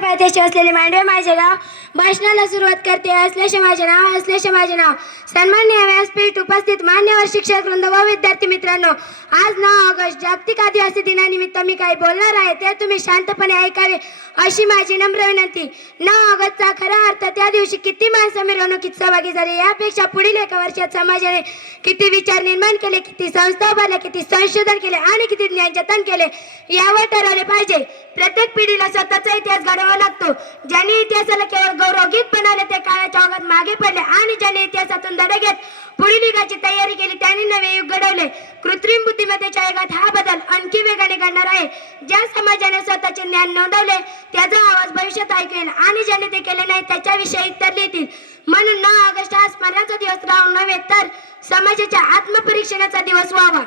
पायथ्याशी असलेले मांडवे माझे गाव. भाषणाला सुरुवात करते. असलेशे माझे नाव, असलेशे माझे नाव. सन्माननीय व्यासपीठ उपस्थित मान्यवर शिक्षक वृंद व विद्यार्थी मित्रांनो, आज 9 ऑगस्ट जागतिक आदिवासी दिनानिमित्त मी काही बोलणार आहे ते तुम्ही शांतपणे ऐकावे अशी माझी नम्र विनंती. 9 ऑगस्टचा खरा अर्थ, त्या दिवशी किती माणसं मिरवणुकीत सहभागी झाले, यापेक्षा पुढील एका वर्षात समाजाने किती विचार निर्माण केले, किती संस्था उभारल्या, किती संशोधन केले आणि किती ज्ञानजतन केले यावर ठरवले पाहिजे. प्रत्येक पिढीला स्वतःचा इतिहास घडवावा लागतो. ज्यांनी इतिहासाला केवळ गौरवगीत बनवले ते काळाच्या ओघात मागे पडले आणि ज्यांनी इतिहासातून धडे घेत पुढील युगाची तयारी केली त्यांनी नवे युग घडवले. कृत्रिम बुद्धिमत्तेच्या युगात हा बदल आणखी वेगाने घडणार आहे. ज्या समाजाने स्वतःचे ज्ञान नोंदवले त्याचा आवाज भविष्यात ऐकू येईल आणि ज्यांनी ते केले नाही त्याच्याविषयी उत्तर लिहितील. म्हणून 9 ऑगस्ट हा स्मरणाचा दिवस राहून नव्हे तर समाजाच्या आत्मपरीक्षणाचा दिवस व्हावा.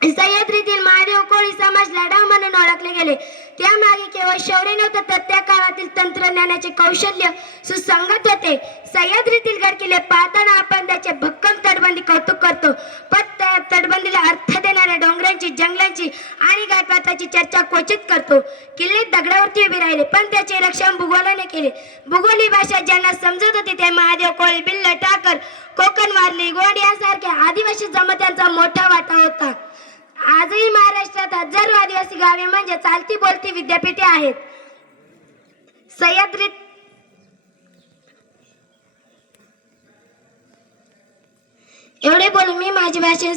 सह्याद्रीतील महादेव कोळी समाज लढाव म्हणून ओळखले गेले. त्यामागे केवळ शौर्य नव्हतं तर त्या काळातील तंत्रज्ञानाचे कौशल्य सुसंगत होते. सह्याद्रीतील गडकिल्ले पाहताना आपण त्याचे भक्कम तटबंदी कौतुक करतो, पण त्या तटबंदीला अर्थ देणाऱ्या डोंगरांची, जंगलांची आणि घाटपाताची चर्चा क्वचित करतो. किल्ले दगडावरती उभे राहिले पण त्याचे रक्षण भूगोलाने केले. भूगोली भाषा ज्यांना समजत होती ते महादेव कोळी, बिल्ल, टाकर, कोकण, वारली, गोंड यासारख्या आदिवासी जमात्यांचा मोठा वाटा होता. आजही महाराष्ट्रात हजारो आदिवासी गावे म्हणजे चालती बोलती विद्यापीठे आहेत. सह्याद्रीत एवढे बोलून मी माझी भाषण